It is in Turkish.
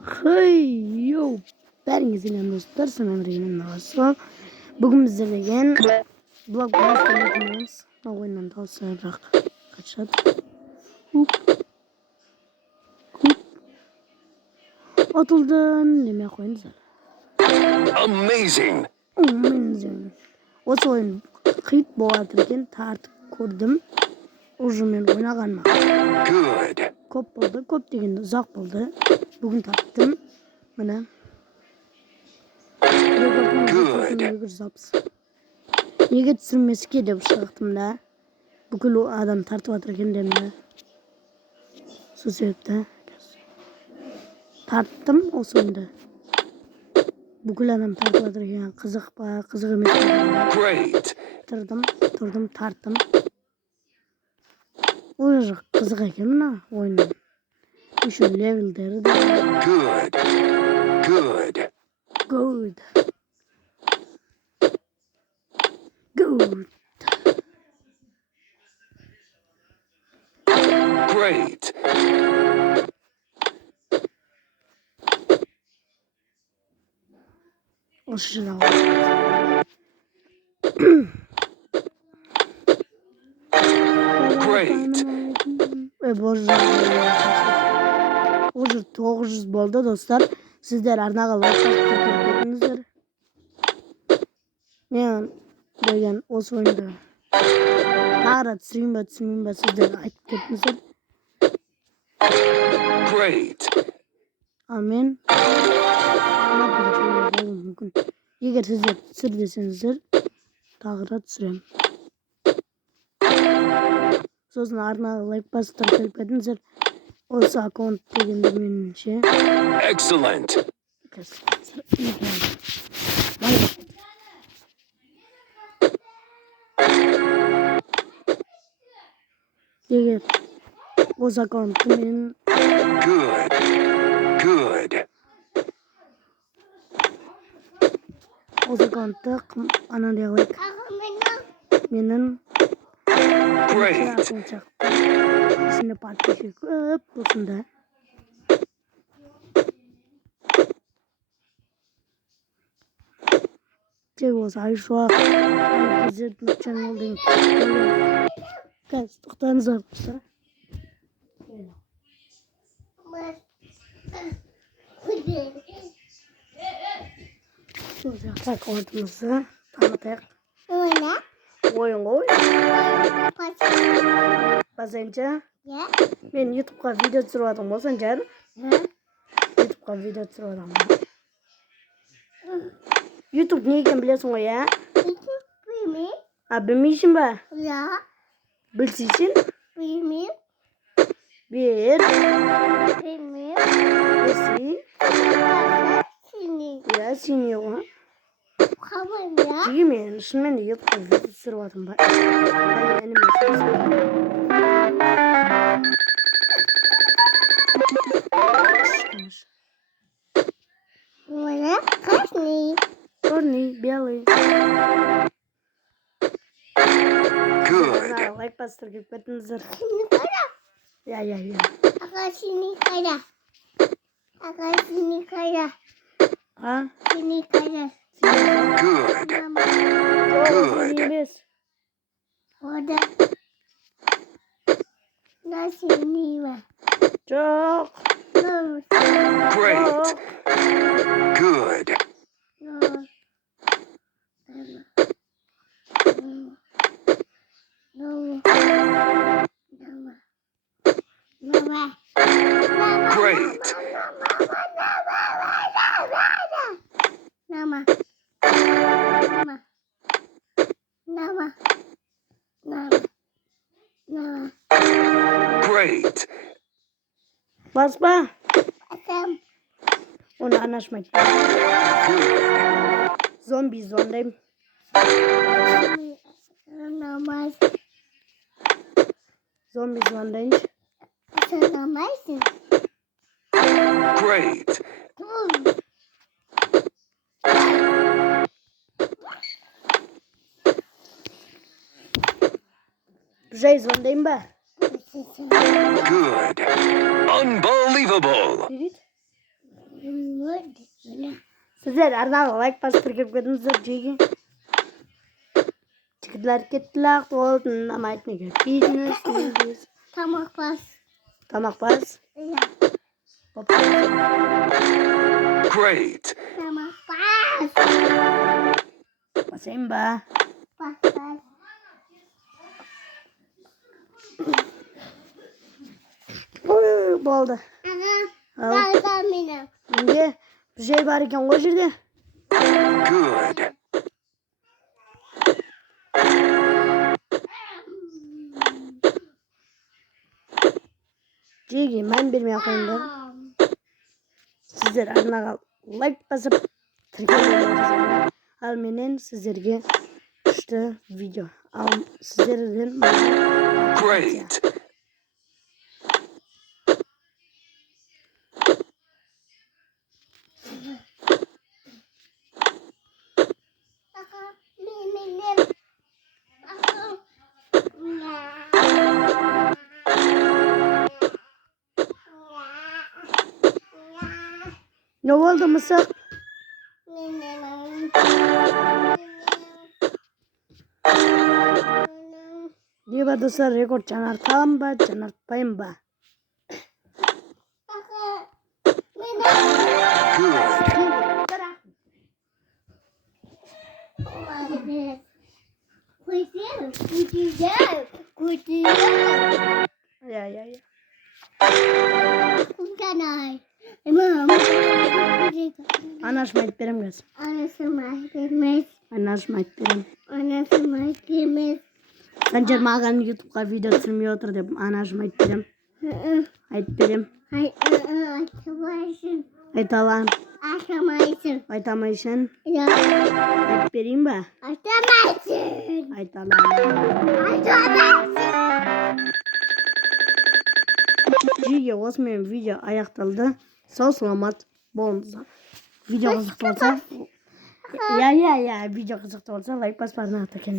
Hey yo, bäriňiz bilen dostlar, Sanan Regen'in nagası. Bugün bizlerle Blok blast oynayacağız. Oyundan daha sonra kaçat. Hop. Hop. Atıldın. Demeye koyunuz. Amazing. Amazing. Осы oyun kıyıt boğatırken tartıp kurdum. Ucumen oynaganma. Good. Kop buldu. Kop degende uzak buldu. Bugün tarttım. Mana. Nega түсірмеске деп шығықтым да. Бүкіл адам тартып жатыр екен демді. Сол себепті тарттым осы ойынды. Бүкіл адам тартып жатыр екен. Қызық па, қызық емес па. Great. Тұрдым, тарттым. Ой, қызық екен мына ойынның. Еще левелдері де. Good. Good. Good. Good. Great. Осы жерде Great. Боже. Уже 900 болды достар. Сіздер арнаға лайк басып кетіңіздер. Мен деген осы ойынды тағы түсірейін ба сіздер айтып кетіңіздер. Great. Амен. Мүмкін. Егер сіздер түсір десеңіздер, тағы түсірем. Сосын арнаға лайк басып келіп кетіңіздер. Осы аккаунт дегенде меніңше. Excellent. Егер осы аккаунтты мен Good. Good. осы аккаунтты анандай лайк менің Great. Сізде подписчик көп болсын да. Тек осы айшуақ Айгезет чанелдің қазір тоқтаңыздар достар. Сол жақта аккаунтымызды танытайық. Ойын ғой. Басынша. Мен YouTube'ға видео түсіріп жатырмын ғой сен жан. YouTube'ға видео түсіріп жатырмын. YouTube не екенін білесің ғой, я? Білмеймін. Білмейсің ба? Ja. Білсейсің? Білмеймін. Бер. Білмеймін. Берсей. Синий. Я синий ғой. Қабым, я? Жеге мен шынымен де YouTube'ға видео түсіріп жатырмын ба? Оны красный. Черный, белый. Good. Лайк басып келіп кетіңіздер. Синий қайда? Я. Аға синий қайда? Аға синий қайда? А? Синий қайда? Good. Мама. Синий емес. Ода. На синий ма? Жоқ. No. Great. Good. No. No. Mama. Great. Mama. Great. Баспа. Asam. Оны анашмайды. Зомби звондайм. Намаз. Зомби звондайыншы. Asam namazsın. Great. Жай звондайм ба? Good. Unbelievable. Привет. Sizler arada like bastırıp gördünüzler çünkü. Çıktılar gittiler. Doğru ama etmiyor. Bildiğiniz. Tamak bas. Tamak bas. Ya. Great. Tamak bas. Basayım ba. Bas bas. Oldu. Aha. Gel benim. Şimdi bir şey var iken koş şimdi. Good. Çünkü ben bilmiyorum koyunda. Sizler arına like basıp tıklayın. Almenin sizlerge işte video. Sizlerden Great. Aha. Benim. Aha. ne oldu mısık? Diye dostlar rekord canar tam ba canar payım ba. Ya. Anlaşma ettirim kız. Anlaşma ettirim. Sancar mağanın YouTube'a video sürmüyordur dedim. Anlaşma ettirim. Ettirim. Aytalan. Aytamayışın. Ettireyim ba. Aytalan. Cige osmayın video ayaktaldı. Sağ selamat bolunuzdan. Video kızıklı olsa. Ya video kızıklı olsa like bas barına atı kendine.